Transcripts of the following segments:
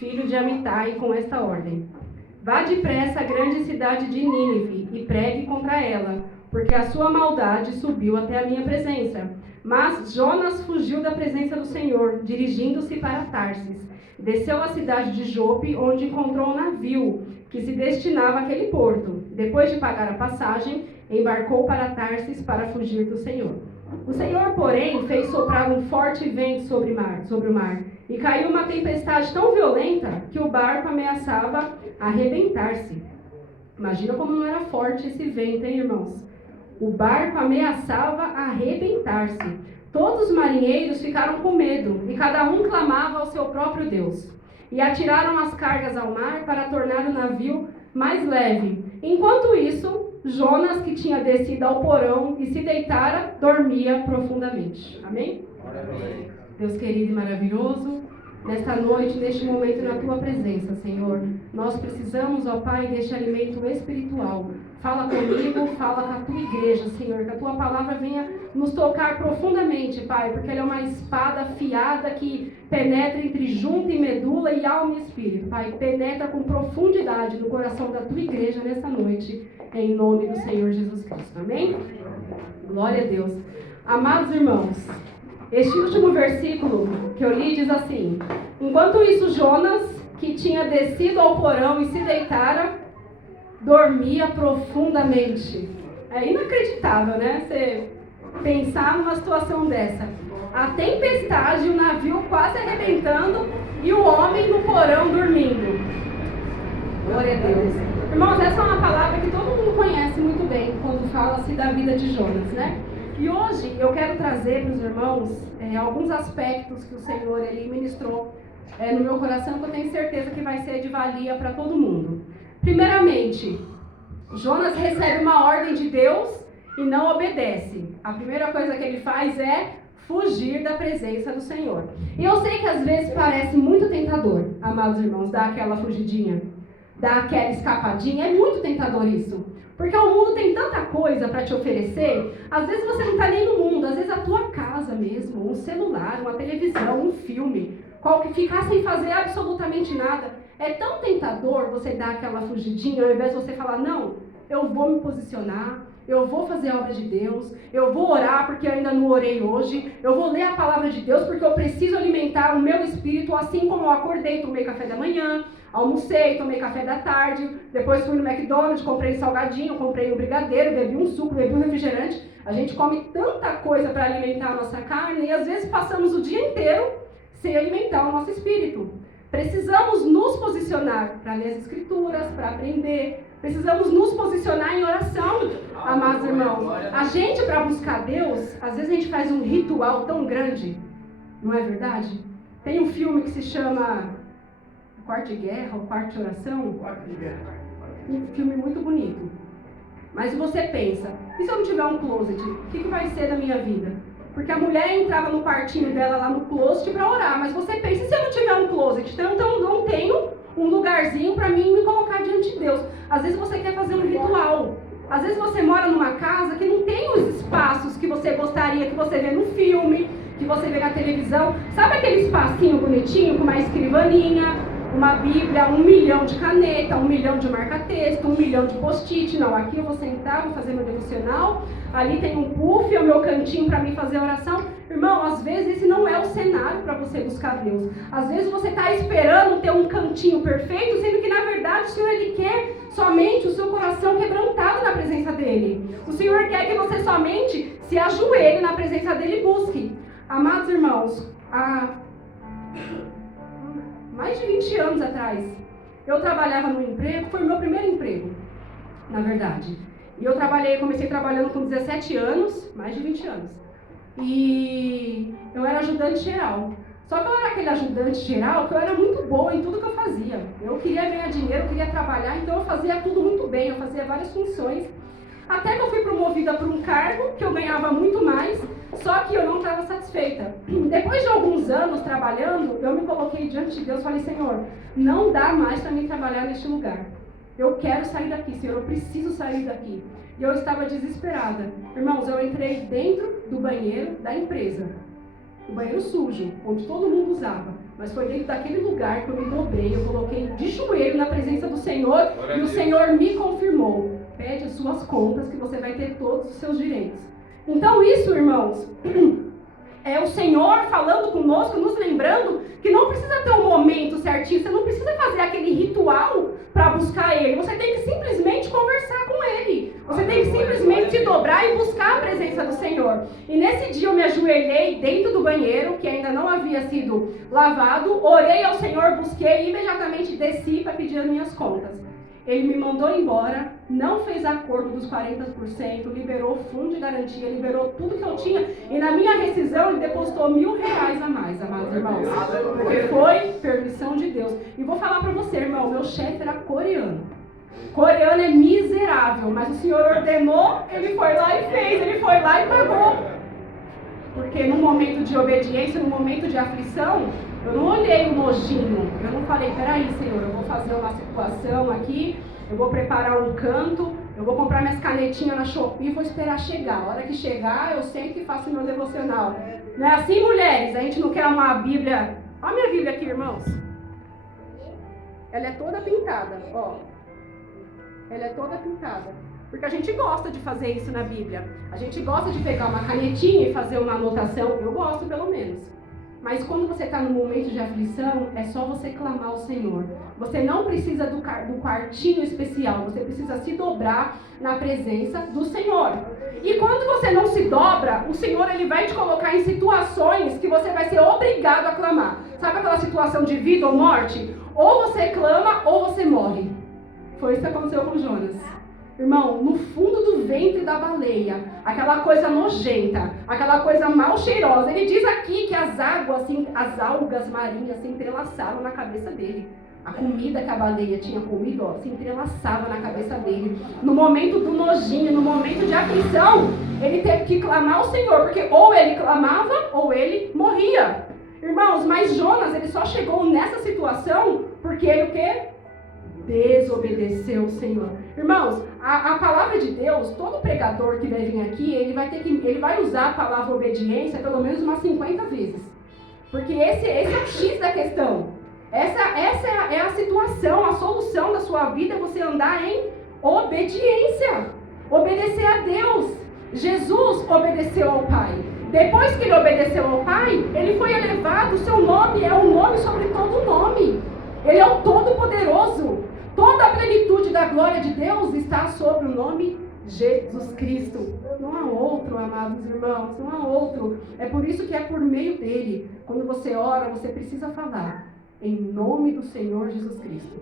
filho de Amitai, com esta ordem: vá depressa à grande cidade de Nínive e pregue contra ela, porque a sua maldade subiu até a minha presença. Mas Jonas fugiu da presença do Senhor, dirigindo-se para Tarsis. Desceu à cidade de Jope, onde encontrou um navio que se destinava àquele porto. Depois de pagar a passagem, embarcou para Tarsis para fugir do Senhor. O Senhor, porém, fez soprar um forte vento sobre o mar, e caiu uma tempestade tão violenta que o barco ameaçava arrebentar-se. Imagina como não era forte esse vento, hein, irmãos? O barco ameaçava arrebentar-se. Todos os marinheiros ficaram com medo, e cada um clamava ao seu próprio Deus. E atiraram as cargas ao mar para tornar o navio mais leve. Enquanto isso, Jonas, que tinha descido ao porão e se deitara, dormia profundamente. Amém? Amém. Deus querido e maravilhoso, nesta noite, neste momento, na Tua presença, Senhor, nós precisamos, ó Pai, deste alimento espiritual. Fala comigo, fala com a Tua igreja, Senhor, que a Tua palavra venha nos tocar profundamente, Pai, porque ela é uma espada afiada que penetra entre junta e medula e alma e espírito, Pai, penetra com profundidade no coração da Tua igreja nesta noite, em nome do Senhor Jesus Cristo, amém? Glória a Deus. Amados irmãos, este último versículo que eu li diz assim: enquanto isso, Jonas, que tinha descido ao porão e se deitara, dormia profundamente. É inacreditável, né? Você pensar numa situação dessa. A tempestade, o navio quase arrebentando e o homem no porão dormindo. Glória a Deus. Irmãos, essa é uma palavra que todo mundo conhece muito bem quando fala-se da vida de Jonas, né? E hoje eu quero trazer para os irmãos alguns aspectos que o Senhor ele ministrou no meu coração, que eu tenho certeza que vai ser de valia para todo mundo. Primeiramente, Jonas recebe uma ordem de Deus e não obedece. A primeira coisa que ele faz é fugir da presença do Senhor. E eu sei que às vezes parece muito tentador, amados irmãos, dar aquela fugidinha, dar aquela escapadinha. É muito tentador isso. Porque o mundo tem tanta coisa para te oferecer. Às vezes você não está nem no mundo, às vezes a tua casa mesmo, um celular, uma televisão, um filme, ficar sem fazer absolutamente nada. É tão tentador você dar aquela fugidinha, ao invés de você falar: não, eu vou me posicionar, eu vou fazer a obra de Deus, eu vou orar porque eu ainda não orei hoje, eu vou ler a palavra de Deus porque eu preciso alimentar o meu espírito, assim como eu acordei, tomei café da manhã, almocei, tomei café da tarde, depois fui no McDonald's, comprei salgadinho, comprei um brigadeiro, bebi um suco, bebi um refrigerante. A gente come tanta coisa para alimentar a nossa carne e às vezes passamos o dia inteiro sem alimentar o nosso espírito. Precisamos nos posicionar para ler as escrituras, para aprender. Precisamos nos posicionar em oração, amados irmãos. A gente, para buscar Deus, às vezes a gente faz um ritual tão grande, não é verdade? Tem um filme que se chama Quarto de Guerra, ou Quarto de Oração. Quarto de Guerra. Um filme muito bonito. Mas você pensa, e se eu não tiver um closet, o que vai ser da minha vida? Porque a mulher entrava no quartinho dela lá no closet para orar, mas você pensa, e se eu não tiver um closet? Então eu não tenho um lugarzinho para mim me colocar diante de Deus. Às vezes você quer fazer um ritual. Às vezes você mora numa casa que não tem os espaços que você gostaria, que você vê no filme, que você vê na televisão. Sabe aquele espacinho bonitinho com uma escrivaninha, uma Bíblia, 1 milhão de caneta, 1 milhão de marca-texto, 1 milhão de post-it? Não, aqui eu vou sentar, vou fazer meu devocional. Ali tem um puff, é o meu cantinho para mim fazer oração. Irmão, às vezes esse não é o cenário para você buscar Deus. Às vezes você está esperando ter um cantinho perfeito, sendo que na verdade o Senhor ele quer somente o seu coração quebrantado na presença dele. O Senhor quer que você somente se ajoelhe na presença dele e busque. Amados irmãos, há mais de 20 anos atrás, eu trabalhava num emprego, foi o meu primeiro emprego, na verdade. E eu comecei trabalhando com 17 anos, mais de 20 anos. E eu era ajudante geral. Só que eu era aquele ajudante geral que eu era muito boa em tudo que eu fazia. Eu queria ganhar dinheiro, eu queria trabalhar, então eu fazia tudo muito bem, eu fazia várias funções. Até que eu fui promovida para um cargo que eu ganhava muito mais, só que eu não estava satisfeita. Depois de alguns anos trabalhando, eu me coloquei diante de Deus e falei: Senhor, não dá mais para mim trabalhar neste lugar. Eu quero sair daqui, Senhor, eu preciso sair daqui. E eu estava desesperada. Irmãos, eu entrei dentro do banheiro da empresa. O banheiro sujo, onde todo mundo usava. Mas foi dentro daquele lugar que eu me dobrei, eu coloquei de joelho na presença do Senhor e o Senhor me confirmou. Pede as suas contas que você vai ter todos os seus direitos. Então isso, irmãos, é o Senhor falando conosco, nos lembrando que não precisa ter um momento certinho, você não precisa fazer aquele ritual para buscar Ele. Você tem que simplesmente conversar com Ele. Você tem que simplesmente se dobrar e buscar a presença do Senhor. E nesse dia eu me ajoelhei dentro do banheiro, que ainda não havia sido lavado, orei ao Senhor, busquei e imediatamente desci para pedir as minhas contas. Ele me mandou embora, não fez acordo dos 40%, liberou o fundo de garantia, liberou tudo que eu tinha. E na minha rescisão ele depositou R$1.000 a mais, amados irmãos. Porque foi permissão de Deus. E vou falar para você, irmão, meu chefe era coreano. Coreano é miserável, mas o Senhor ordenou, ele foi lá e fez, ele foi lá e pagou. Porque no momento de obediência, no momento de aflição, eu não olhei o nojinho, eu não falei, peraí, Senhor, eu vou fazer uma situação aqui, eu vou preparar um canto, eu vou comprar minhas canetinhas na Shopee e vou esperar chegar. A hora que chegar, eu sento e faço meu devocional. Não é assim, mulheres? A gente não quer uma Bíblia. Olha a minha Bíblia aqui, irmãos. Ela é toda pintada, ó. Ela é toda pintada. Porque a gente gosta de fazer isso na Bíblia. A gente gosta de pegar uma canetinha e fazer uma anotação. Eu gosto, pelo menos. Mas quando você está no momento de aflição, é só você clamar ao Senhor. Você não precisa do quartinho especial. Você precisa se dobrar na presença do Senhor. E quando você não se dobra, o Senhor ele vai te colocar em situações que você vai ser obrigado a clamar. Sabe aquela situação de vida ou morte? Ou você clama ou você morre. Foi isso que aconteceu com Jonas. Irmão, no fundo do ventre da baleia, aquela coisa nojenta, aquela coisa mal cheirosa. Ele diz aqui que as águas, assim, as algas marinhas se entrelaçaram na cabeça dele. A comida que a baleia tinha comido, ó, se entrelaçava na cabeça dele. No momento do nojinho, no momento de aflição, ele teve que clamar ao Senhor, porque ou ele clamava ou ele morria. Irmãos, mas Jonas, ele só chegou nessa situação porque ele o quê? Desobedeceu o Senhor. Irmãos, a palavra de Deus, todo pregador que vai vir aqui, ele vai usar a palavra obediência pelo menos umas 50 vezes. Porque esse é o X da questão. Essa é a situação, a solução da sua vida é você andar em obediência. Obedecer a Deus. Jesus obedeceu ao Pai. Depois que ele obedeceu ao Pai, ele foi elevado, o seu nome é um nome sobre todo nome. Ele é o Todo-Poderoso. Toda a plenitude da glória de Deus está sobre o nome Jesus Cristo. Não há outro, amados irmãos, não há outro. É por isso que é por meio dele. Quando você ora, você precisa falar em nome do Senhor Jesus Cristo.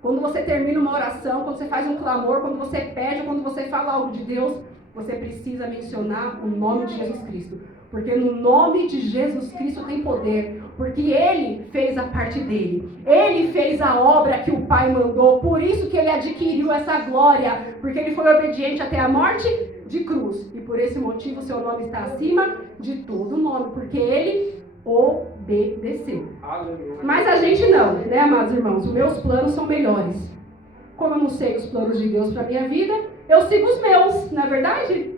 Quando você termina uma oração, quando você faz um clamor, quando você pede, quando você fala algo de Deus, você precisa mencionar o nome de Jesus Cristo. Porque no nome de Jesus Cristo tem poder. Porque Ele fez a parte dele. Ele fez a obra que o Pai mandou. Por isso que Ele adquiriu essa glória. Porque Ele foi obediente até a morte de cruz. E por esse motivo o seu nome está acima de todo nome. Porque Ele obedeceu. Aleluia. Mas a gente não, né, amados irmãos? Os meus planos são melhores. Como eu não sei os planos de Deus para a minha vida, eu sigo os meus, não é verdade?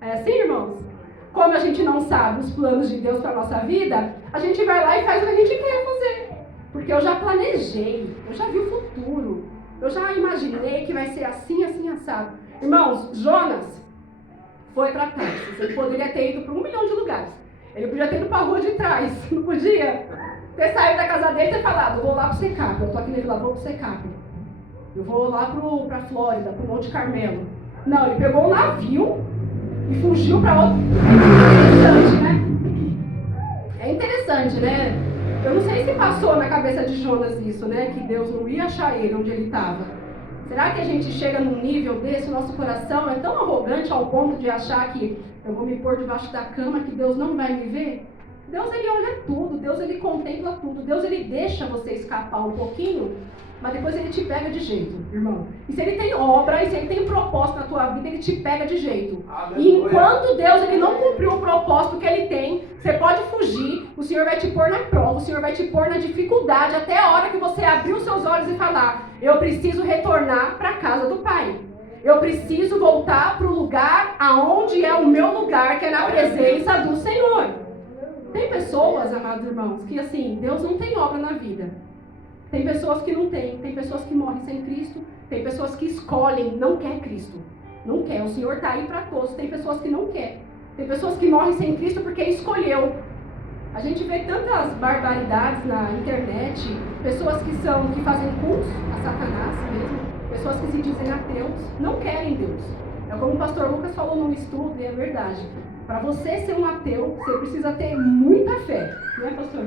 É assim, irmãos? Como a gente não sabe os planos de Deus para a nossa vida, a gente vai lá e faz o que a gente quer fazer. Porque eu já planejei, eu já vi o futuro, eu já imaginei que vai ser assim, assim, assado. Irmãos, Jonas foi para Tarsis. Ele poderia ter ido para 1 milhão de lugares. Ele podia ter ido para a rua de trás, não podia? Ter saído da casa dele e ter falado, vou lá para o Secap, eu estou aqui nesse lado, vou para o Secap. Eu vou lá para a Flórida, para o Monte Carmelo. Não, ele pegou um navio e fugiu para outro. É interessante, né? É interessante, né? Eu não sei se passou na cabeça de Jonas isso, né? Que Deus não ia achar ele onde ele estava. Será que a gente chega num nível desse, o nosso coração é tão arrogante ao ponto de achar que eu vou me pôr debaixo da cama, que Deus não vai me ver? Deus, ele olha tudo, Deus, ele contempla tudo, Deus, ele deixa você escapar um pouquinho, mas depois ele te pega de jeito, irmão. E se ele tem obra, e se ele tem propósito na tua vida, ele te pega de jeito. Aleluia. E enquanto Deus, ele não cumpriu o propósito que ele tem, você pode fugir, o Senhor vai te pôr na prova, o Senhor vai te pôr na dificuldade, até a hora que você abrir os seus olhos e falar, eu preciso retornar para a casa do Pai. Eu preciso voltar para o lugar aonde é o meu lugar, que é na presença do Senhor. Tem pessoas, amados irmãos, que assim, Deus não tem obra na vida. Tem pessoas que não têm, tem pessoas que morrem sem Cristo, tem pessoas que escolhem, não quer Cristo. Não quer, o Senhor está aí para todos. Tem pessoas que não quer. Tem pessoas que morrem sem Cristo porque escolheu. A gente vê tantas barbaridades na internet, pessoas que fazem cultos a Satanás mesmo, pessoas que se dizem ateus, não querem Deus. É como o pastor Lucas falou num estudo, e é verdade. Para você ser um ateu, você precisa ter muita fé, não é, pastor?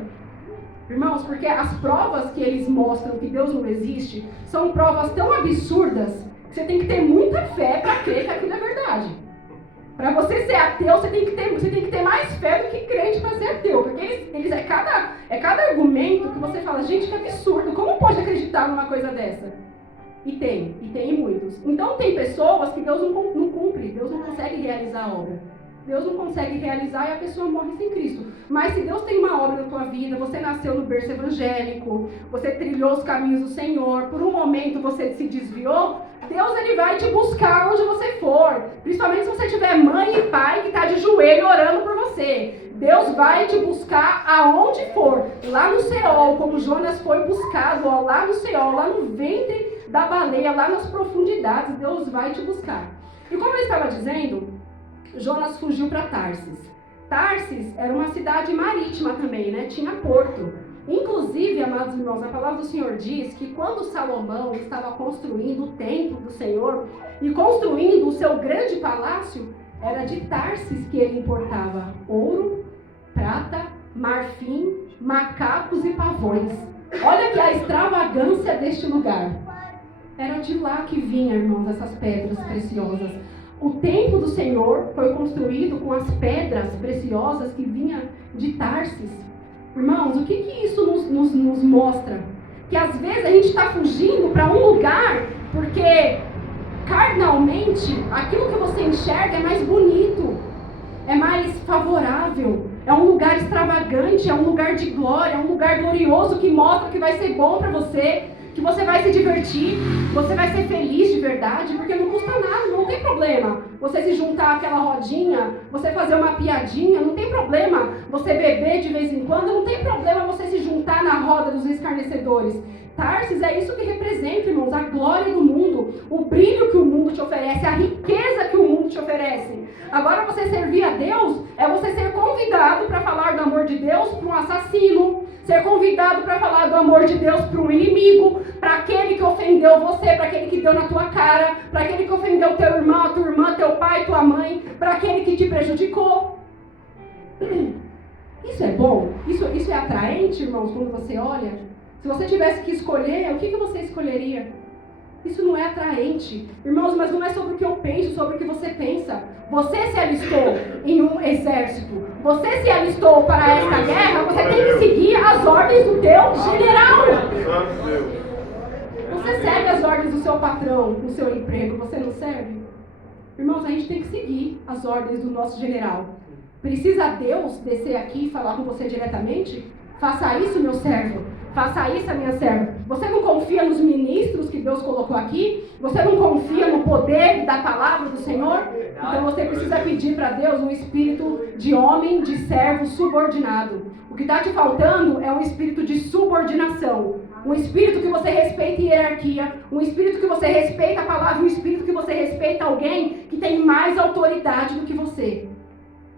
Irmãos, porque as provas que eles mostram que Deus não existe são provas tão absurdas que você tem que ter muita fé para crer que aquilo é verdade. Para você ser ateu, você tem que ter mais fé do que crente para ser ateu. Porque é cada argumento que você fala, gente, que absurdo, como pode acreditar numa coisa dessa? E tem muitos. Então tem pessoas que Deus não cumpre, Deus não consegue realizar a obra. Deus não consegue realizar e a pessoa morre sem Cristo. Mas se Deus tem uma obra na tua vida, você nasceu no berço evangélico, você trilhou os caminhos do Senhor, por um momento você se desviou, Deus ele vai te buscar onde você for. Principalmente se você tiver mãe e pai que está de joelho orando por você. Deus vai te buscar aonde for. Lá no Seol, como Jonas foi buscado, ó, lá no Seol, lá no ventre da baleia, lá nas profundidades, Deus vai te buscar. E como eu estava dizendo, Jonas fugiu para Tarsis. Tarsis era uma cidade marítima também, né? Tinha porto. Inclusive, amados irmãos, a palavra do Senhor diz que quando Salomão estava construindo o templo do Senhor e construindo o seu grande palácio, era de Tarsis que ele importava ouro, prata, marfim, macacos e pavões. Olha que a extravagância deste lugar. Era de lá que vinha, irmãos, essas pedras preciosas. O templo do Senhor foi construído com as pedras preciosas que vinham de Tarsis. Irmãos, o que isso nos mostra? Que às vezes a gente está fugindo para um lugar porque carnalmente aquilo que você enxerga é mais bonito, é mais favorável, é um lugar extravagante, é um lugar de glória, é um lugar glorioso que mostra que vai ser bom para você, que você vai se divertir, você vai ser feliz de verdade, porque não custa nada, não tem problema você se juntar àquela rodinha, você fazer uma piadinha, não tem problema você beber de vez em quando, não tem problema você se juntar na roda dos escarnecedores. Tarsis é isso que representa, irmãos, a glória do mundo, o brilho que o mundo te oferece, a riqueza que o mundo te oferece. Agora você servir a Deus é você ser convidado para falar do amor de Deus para um assassino, ser convidado para falar do amor de Deus para um inimigo, para aquele que ofendeu você, para aquele que deu na tua cara, para aquele que ofendeu teu irmão, a tua irmã, teu pai, tua mãe, para aquele que te prejudicou. Isso é bom? Isso é atraente, irmãos, quando você olha? Se você tivesse que escolher, o que você escolheria? Isso não é atraente. Irmãos, mas não é sobre o que eu penso, sobre o que você pensa. Você se alistou em um exército. Você se alistou para esta guerra, você tem que seguir as ordens do teu general. Você segue as ordens do seu patrão, no seu emprego, você não serve? Irmãos, a gente tem que seguir as ordens do nosso general. Precisa Deus descer aqui e falar com você diretamente? Faça isso, meu servo. Faça isso, a minha serva. Você não confia nos ministros que Deus colocou aqui? Você não confia no poder da palavra do Senhor? Então você precisa pedir para Deus um espírito de homem, de servo subordinado. O que está te faltando é um espírito de subordinação. Um espírito que você respeita a hierarquia. Um espírito que você respeita a palavra. Um espírito que você respeita alguém que tem mais autoridade do que você.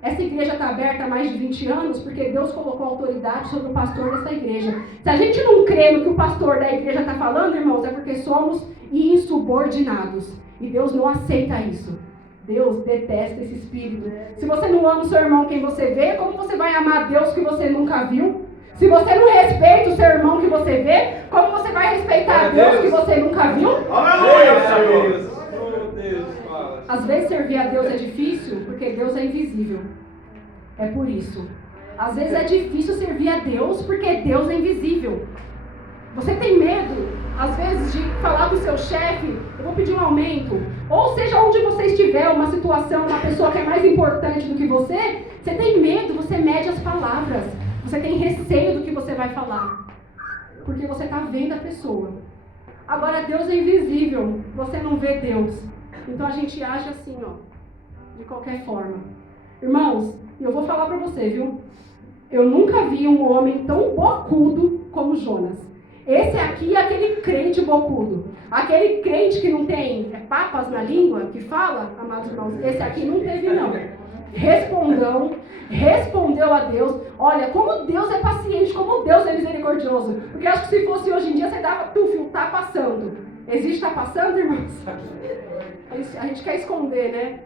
Essa igreja está aberta há mais de 20 anos porque Deus colocou autoridade sobre o pastor dessa igreja. Se a gente não crê no que o pastor da igreja está falando, irmãos, é porque somos insubordinados. E Deus não aceita isso. Deus detesta esse espírito. Se você não ama o seu irmão quem você vê, como você vai amar Deus que você nunca viu? Se você não respeita o seu irmão que você vê, como você vai respeitar a Deus que você nunca viu? Aleluia! Às vezes servir a Deus é difícil porque Deus é invisível. É por isso. Às vezes é difícil servir a Deus porque Deus é invisível. Você tem medo, às vezes, de falar com o seu chefe, eu vou pedir um aumento. Ou seja, onde você estiver, uma situação, uma pessoa que é mais importante do que você tem medo, você mede as palavras. Você tem receio do que você vai falar. Porque você está vendo a pessoa. Agora, Deus é invisível. Você não vê Deus. Então a gente age assim, ó, de qualquer forma. Irmãos, eu vou falar para você, viu? Eu nunca vi um homem tão bocudo como Jonas. Esse aqui é aquele crente bocudo. Aquele crente que não tem papas na língua, que fala, amados irmãos, esse aqui não teve não. Respondeu a Deus. Olha, como Deus é paciente, como Deus é misericordioso. Porque eu acho que se fosse hoje em dia, você dava tá passando. Existe tá passando, irmãos? A gente quer esconder, né?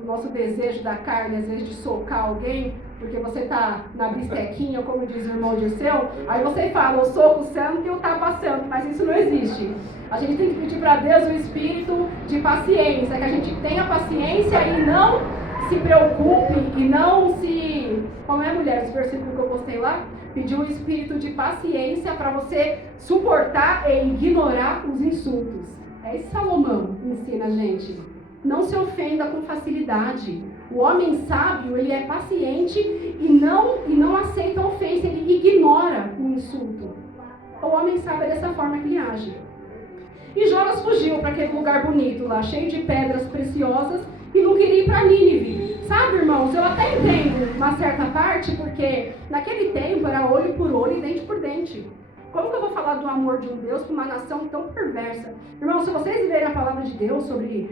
O nosso desejo da carne, às vezes, de socar alguém, porque você está na bistequinha, como diz o irmão Dirceu, aí você fala o soco santo e o tá passando, mas isso não existe. A gente tem que pedir para Deus o espírito de paciência, que a gente tenha paciência e não se preocupe e não se... Como é, mulher, esse versículo que eu postei lá? Pediu um espírito de paciência para você suportar e ignorar os insultos. É isso que Salomão ensina a gente. Não se ofenda com facilidade. O homem sábio, ele é paciente e não aceita a ofensa, ele ignora o insulto. O homem sábio é dessa forma que ele age. E Jonas fugiu para aquele lugar bonito lá, cheio de pedras preciosas, e não queria ir para Nínive. Sabe, irmãos, eu até entendo uma certa parte, porque naquele tempo era olho por olho e dente por dente. Como que eu vou falar do amor de um Deus para uma nação tão perversa? Irmãos, se vocês verem a palavra de Deus sobre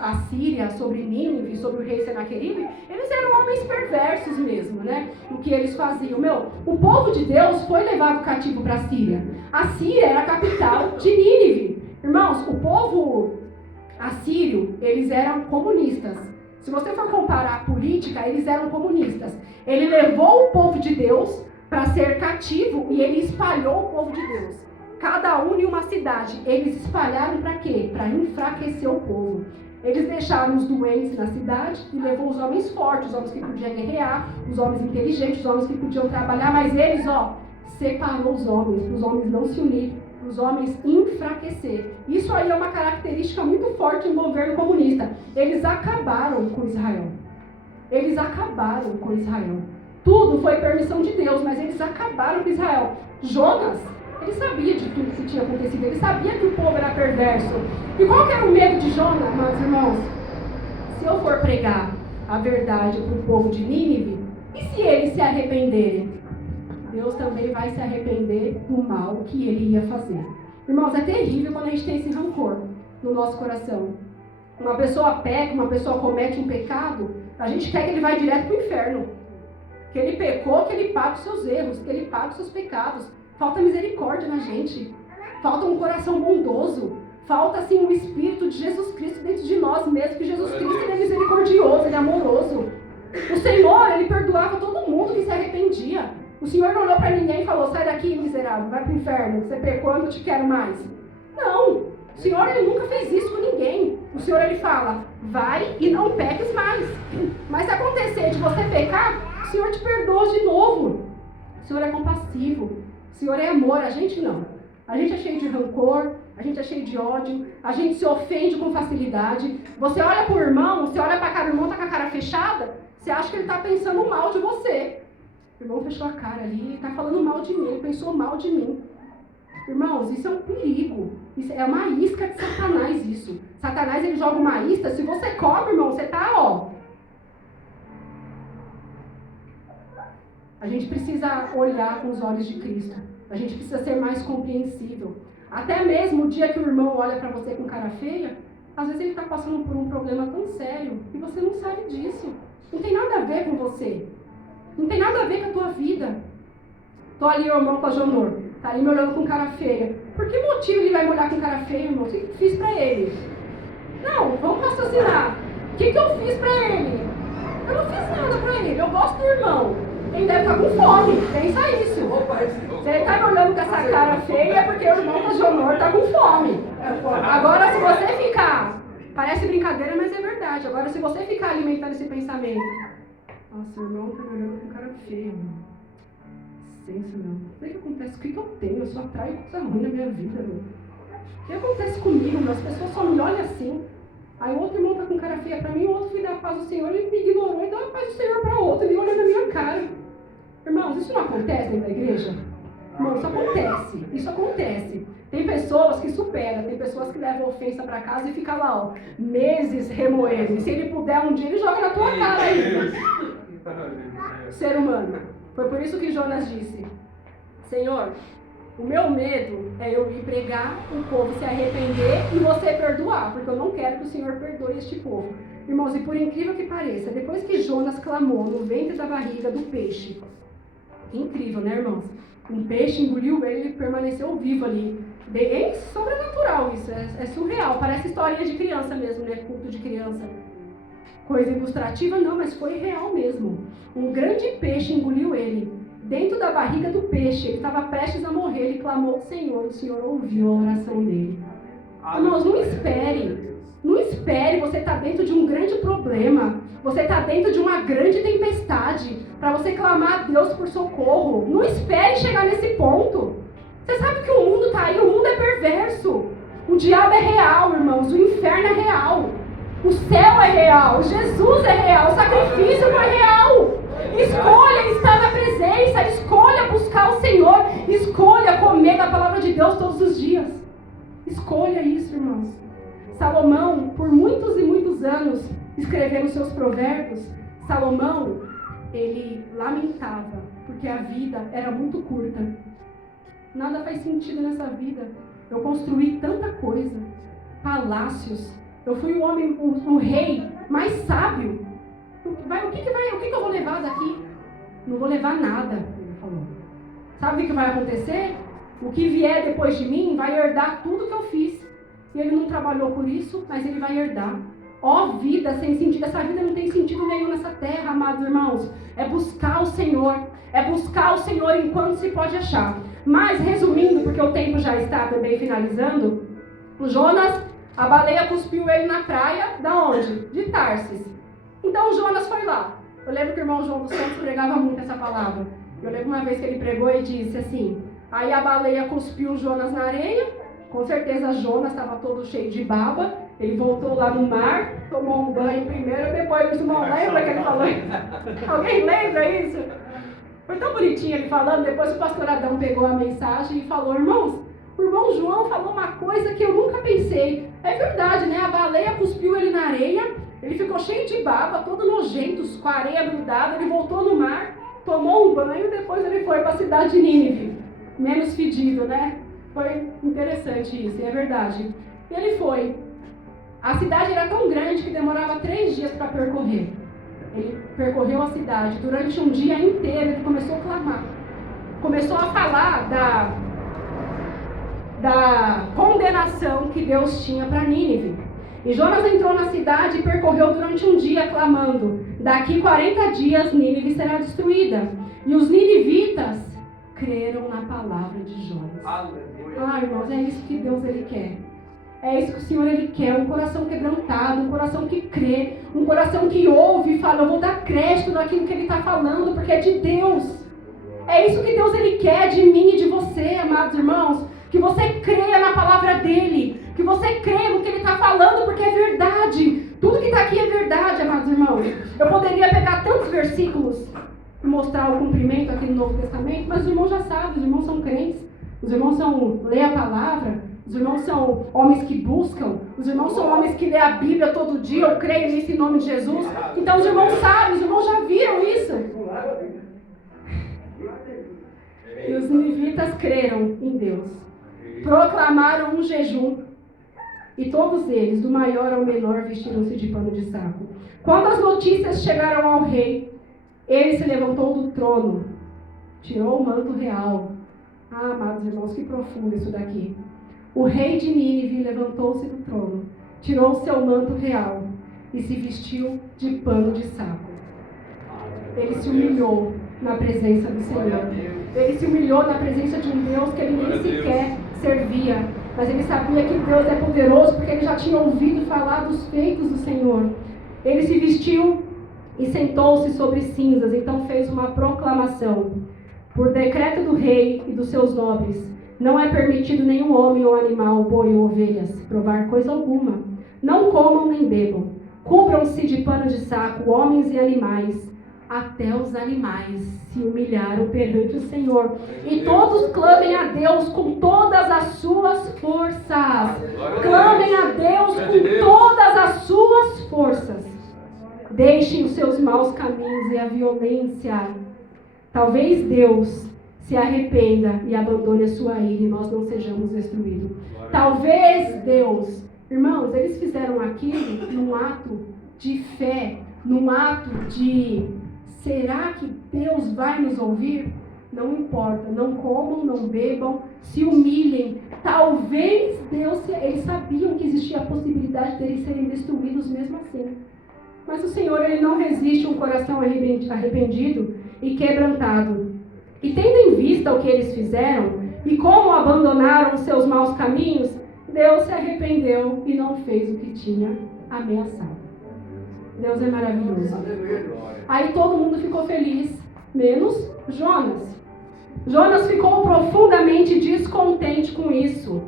a Síria, sobre Nínive, sobre o rei Senaqueribe, eles eram homens perversos mesmo, né? O que eles faziam. O povo de Deus foi levado cativo para a Síria. A Síria era a capital de Nínive. Irmãos, o povo assírio, eles eram comunistas. Se você for comparar a política, eles eram comunistas. Ele levou o povo de Deus para ser cativo e ele espalhou o povo de Deus. Cada um em uma cidade. Eles espalharam para quê? Para enfraquecer o povo. Eles deixaram os doentes na cidade e levou os homens fortes, os homens que podiam guerrear, os homens inteligentes, os homens que podiam trabalhar, mas eles, separou os homens não se unirem, os homens enfraquecer. Isso aí é uma característica muito forte em governo comunista. Eles acabaram com Israel. Eles acabaram com Israel. Tudo foi permissão de Deus, mas eles acabaram com Israel. Jonas, ele sabia de tudo que tinha acontecido, ele sabia que o povo era perverso. E qual que era o medo de Jonas, meus irmãos? Se eu for pregar a verdade para o povo de Nínive, e se eles se arrependerem? Deus também vai se arrepender do mal que ele ia fazer. Irmãos, é terrível quando a gente tem esse rancor no nosso coração. Uma pessoa peca, uma pessoa comete um pecado, a gente quer que ele vá direto para o inferno. Que ele pecou, que ele pague os seus erros, que ele pague os seus pecados. Falta misericórdia na gente. Falta um coração bondoso. Falta, assim, um Espírito de Jesus Cristo dentro de nós mesmos. Que Jesus Cristo, ele é misericordioso, ele é amoroso. O Senhor, ele perdoava todo mundo que se arrependia. O Senhor não olhou para ninguém e falou, sai daqui, miserável, vai para o inferno. Você pecou, eu não te quero mais. Não. O Senhor, ele nunca fez isso com ninguém. O Senhor, ele fala, vai e não peques mais. Mas se acontecer de você pecar, o Senhor te perdoa de novo. O Senhor é compassivo. O Senhor é amor. A gente não. A gente é cheio de rancor. A gente é cheio de ódio. A gente se ofende com facilidade. Você olha para o irmão, você olha para a cara, o irmão está com a cara fechada, você acha que ele está pensando mal de você. O irmão fechou a cara ali, ele está falando mal de mim, ele pensou mal de mim. Irmãos, isso é um perigo. Isso é uma isca de Satanás, isso. Satanás, ele joga uma isca. Se você come, irmão, você está, A gente precisa olhar com os olhos de Cristo. A gente precisa ser mais compreensível. Até mesmo o dia que o irmão olha para você com cara feia, às vezes ele está passando por um problema tão sério e você não sabe disso. Não tem nada a ver com você. Não tem nada a ver com a tua vida. Estou ali, o irmão com a Jonor. Está ali me olhando com cara feia. Por que motivo ele vai me olhar com cara feia, irmão? O que eu fiz para ele? Não, vamos raciocinar. O que eu fiz para ele? Eu não fiz nada para ele. Eu gosto do irmão. Ele deve estar com fome. Pensa isso. Se ele está me olhando com essa cara feia, é porque o irmão da Jonor está com fome. Agora, se você ficar... Parece brincadeira, mas é verdade. Agora, se você ficar alimentando esse pensamento... Nossa, o irmão está me olhando com cara feia, irmão. Licença, meu. O que acontece? O que eu tenho? Eu só atraio coisa ruim na minha vida, meu. O que acontece comigo, meu? As pessoas só me olham assim. Aí o outro irmão tá com cara feia pra mim, o outro filho da paz do Senhor, ele me ignorou e deu a paz do Senhor pra outro, ele olhou na minha cara. Irmãos, isso não acontece dentro da igreja? Irmão, isso acontece. Isso acontece. Tem pessoas que superam, tem pessoas que levam ofensa pra casa e ficam lá, meses remoendo. E se ele puder um dia, ele joga na tua cara aí. ser humano. Foi por isso que Jonas disse: Senhor, o meu medo é eu ir pregar, o povo se arrepender e você perdoar, porque eu não quero que o Senhor perdoe este povo. Irmãos, e por incrível que pareça, depois que Jonas clamou no ventre da barriga do peixe, incrível, né, irmãos? Um peixe engoliu ele e permaneceu vivo ali. É sobrenatural isso, é surreal, parece historinha de criança mesmo, né? Culto de criança. Coisa ilustrativa, não, mas foi real mesmo. Um grande peixe engoliu ele. Dentro da barriga do peixe, ele estava prestes a morrer, ele clamou ao Senhor, o Senhor ouviu a oração dele. Irmãos, não espere você estar dentro de um grande problema, você está dentro de uma grande tempestade, para você clamar a Deus por socorro. Não espere chegar nesse ponto. Você sabe que o mundo está aí, o mundo é perverso. O diabo é real, irmãos, o inferno é real. O céu é real, Jesus é real, o sacrifício foi real. Escolha estar na presença, escolha buscar o Senhor, escolha comer da palavra de Deus todos os dias. Escolha isso, irmãos. Salomão, por muitos e muitos anos, escrevendo seus provérbios, Salomão, ele lamentava, porque a vida era muito curta. Nada faz sentido nessa vida. Eu construí tanta coisa, palácios. Eu fui o rei mais sábio. O que eu vou levar daqui? Não vou levar nada, ele falou. Sabe o que vai acontecer? O que vier depois de mim vai herdar tudo que eu fiz. E ele não trabalhou por isso, mas ele vai herdar. Ó vida sem sentido. Essa vida não tem sentido nenhum nessa terra, amados irmãos. É buscar o Senhor. É buscar o Senhor enquanto se pode achar. Mas, resumindo, porque o tempo já está também finalizando, o Jonas, a baleia cuspiu ele na praia, da onde? De Tarsis. Então o Jonas foi lá. Eu lembro que o irmão João dos Santos pregava muito essa palavra. Eu lembro uma vez que ele pregou e disse assim: aí a baleia cuspiu o Jonas na areia. Com certeza Jonas estava todo cheio de baba. Ele voltou lá no mar, tomou um banho primeiro, depois o irmão lembra que ele falou isso? Alguém lembra isso? Foi tão bonitinho ele falando. Depois o pastor Adão pegou a mensagem e falou: irmãos, o irmão João falou uma coisa que eu nunca pensei. É verdade, né? A baleia cuspiu ele na areia, ele ficou cheio de baba, todo nojento, com a areia grudada. Ele voltou no mar, tomou um banho e depois ele foi para a cidade de Nínive. Menos fedido, né? Foi interessante isso, é verdade. E ele foi. A cidade era tão grande que demorava 3 dias para percorrer. Ele percorreu a cidade. Durante um dia inteiro ele começou a clamar. Começou a falar da condenação que Deus tinha para Nínive. E Jonas entrou na cidade e percorreu durante um dia clamando: daqui 40 dias Nínive será destruída. E os ninivitas creram na palavra de Jonas. Ah, irmãos, é isso que Deus ele quer. É isso que o Senhor ele quer, um coração quebrantado, um coração que crê, um coração que ouve e fala: eu vou dar crédito naquilo que ele está falando, porque é de Deus. É isso que Deus ele quer de mim e de você, amados irmãos, que você creia na palavra dele, que você creia no que ele está falando, porque é verdade. Tudo que está aqui é verdade, amados irmãos. Eu poderia pegar tantos versículos e mostrar o cumprimento aqui no Novo Testamento, mas os irmãos já sabem, os irmãos são crentes, os irmãos lêem a palavra. Os irmãos são homens que buscam. Os irmãos são homens que lêem a Bíblia todo dia. Eu creio nisso em nome de Jesus. Então os irmãos sabem, os irmãos já viram isso. E os ninivitas creram em Deus. Proclamaram um jejum. E todos eles, do maior ao menor, vestiram-se de pano de saco. Quando as notícias chegaram ao rei, ele se levantou do trono, tirou o manto real. Ah, amados irmãos, que profundo isso daqui. O rei de Nínive levantou-se do trono, tirou o seu manto real e se vestiu de pano de saco. Ele se humilhou na presença do Senhor. Ele se humilhou na presença de um Deus que ele nem sequer servia. Mas ele sabia que Deus é poderoso porque ele já tinha ouvido falar dos feitos do Senhor. Ele se vestiu e sentou-se sobre cinzas. Então fez uma proclamação: por decreto do rei e dos seus nobres, não é permitido nenhum homem ou animal, boi ou ovelhas, provar coisa alguma. Não comam nem bebam. Cubram-se de pano de saco, homens e animais. Até os animais se humilharam perante o Senhor. E todos clamem a Deus com todas as suas forças. Clamem a Deus com todas as suas forças. Deixem os seus maus caminhos e a violência. Talvez Deus se arrependa e abandone a sua ira e nós não sejamos destruídos. Talvez Deus, irmãos, eles fizeram aquilo num ato de fé, num ato de, será que Deus vai nos ouvir? Não importa, não comam, não bebam, se humilhem. Talvez Deus, eles sabiam que existia a possibilidade de eles serem destruídos mesmo assim. Mas o Senhor, Ele não resiste a um coração arrependido e quebrantado. E tendo em vista o que eles fizeram e como abandonaram os seus maus caminhos, Deus se arrependeu e não fez o que tinha ameaçado. Deus é maravilhoso. Aí todo mundo ficou feliz, menos Jonas. Jonas ficou profundamente descontente com isso.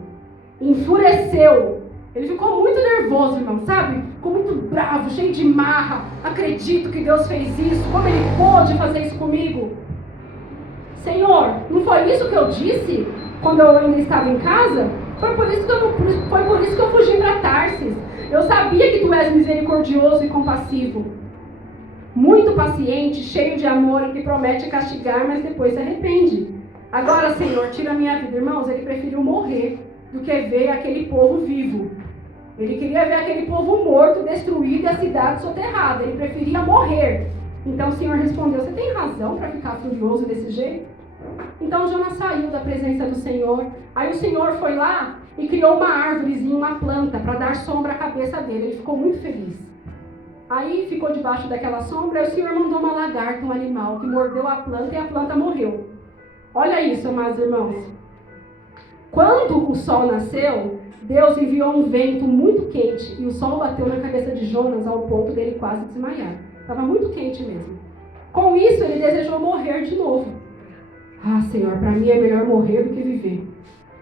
Enfureceu. Ele ficou muito nervoso, irmão, sabe? Ficou muito bravo, cheio de marra. Acredito que Deus fez isso. Como Ele pôde fazer isso comigo? Senhor, não foi isso que eu disse quando eu ainda estava em casa? Foi por isso que eu fugi para Tarsis. Eu sabia que Tu és misericordioso e compassivo. Muito paciente, cheio de amor e que promete castigar, mas depois se arrepende. Agora, Senhor, tira a minha vida. Irmãos, ele preferiu morrer do que ver aquele povo vivo. Ele queria ver aquele povo morto, destruído e a cidade soterrada. Ele preferia morrer. Então o Senhor respondeu, você tem razão para ficar furioso desse jeito? Então Jonas saiu da presença do Senhor. Aí o Senhor foi lá e criou uma árvorezinha, uma planta, para dar sombra à cabeça dele. Ele ficou muito feliz. Aí ficou debaixo daquela sombra e o Senhor mandou uma lagarta, um animal, que mordeu a planta e a planta morreu. Olha isso, amados irmãos. Quando o sol nasceu, Deus enviou um vento muito quente e o sol bateu na cabeça de Jonas ao ponto dele quase desmaiar. Estava muito quente mesmo. Com isso, ele desejou morrer de novo. Ah, Senhor, para mim é melhor morrer do que viver.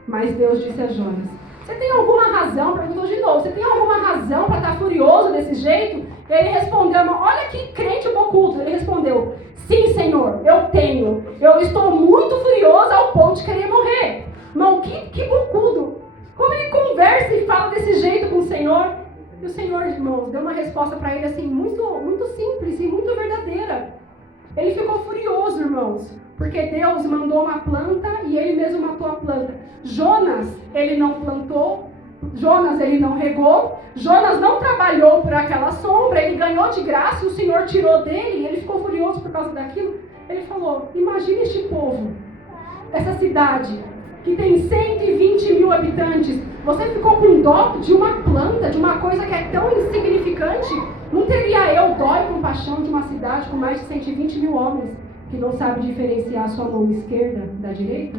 Mas Deus disse a Jonas, você tem alguma razão, perguntou de novo, você tem alguma razão para estar furioso desse jeito? E ele respondeu, olha que crente bocudo. Ele respondeu, sim, Senhor, eu tenho. Eu estou muito furioso ao ponto de querer morrer. Irmão, que bocudo. Como ele conversa e fala desse jeito com o Senhor? E o Senhor, irmãos, deu uma resposta para ele assim, muito, muito simples e muito verdadeira. Ele ficou furioso, irmãos, porque Deus mandou uma planta e ele mesmo matou a planta. Jonas, ele não plantou, Jonas, ele não regou, Jonas não trabalhou por aquela sombra, ele ganhou de graça, o Senhor tirou dele e ele ficou furioso por causa daquilo. Ele falou, imagine este povo, essa cidade, que tem 120 mil habitantes, você ficou com dó de uma planta, de uma coisa que é tão insignificante? Não teria eu dó e compaixão de uma cidade com mais de 120 mil homens que não sabe diferenciar a sua mão esquerda da direita?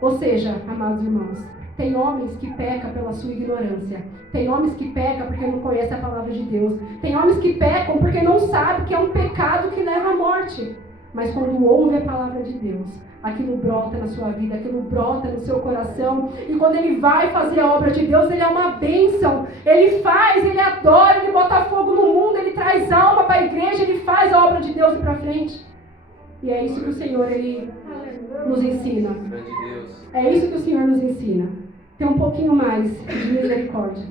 Ou seja, amados irmãos, tem homens que pecam pela sua ignorância. Tem homens que pecam porque não conhecem a palavra de Deus. Tem homens que pecam porque não sabem que é um pecado que leva à morte. Mas quando ouve a palavra de Deus, aquilo brota na sua vida, aquilo brota no seu coração. E quando ele vai fazer a obra de Deus, ele é uma bênção. Ele faz, ele adora, ele bota fogo no mundo, ele traz alma para a igreja, ele faz a obra de Deus ir para frente. E é isso que o Senhor, Ele nos ensina. É isso que o Senhor nos ensina. Ter um pouquinho mais de misericórdia.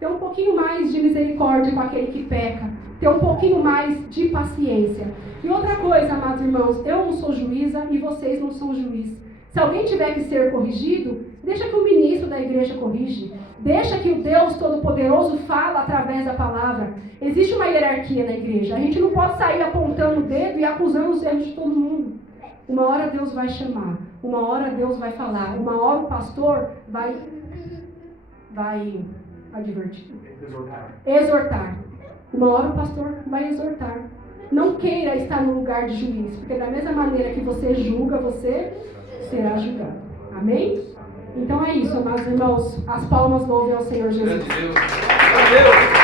Ter um pouquinho mais de misericórdia com aquele que peca. Ter um pouquinho mais de paciência. E outra coisa, amados irmãos, eu não sou juíza e vocês não são juiz. Se alguém tiver que ser corrigido, deixa que o ministro da igreja corrige. Deixa que o Deus Todo-Poderoso fala através da palavra. Existe uma hierarquia na igreja. A gente não pode sair apontando o dedo e acusando os erros de todo mundo. Uma hora Deus vai chamar. Uma hora Deus vai falar. Uma hora o pastor vai advertir. Exortar. Uma hora o pastor vai exortar. Não queira estar no lugar de juiz, porque da mesma maneira que você julga, você será julgado. Amém? Então é isso, amados irmãos. As palmas louvem ao Senhor Jesus. Grande Deus.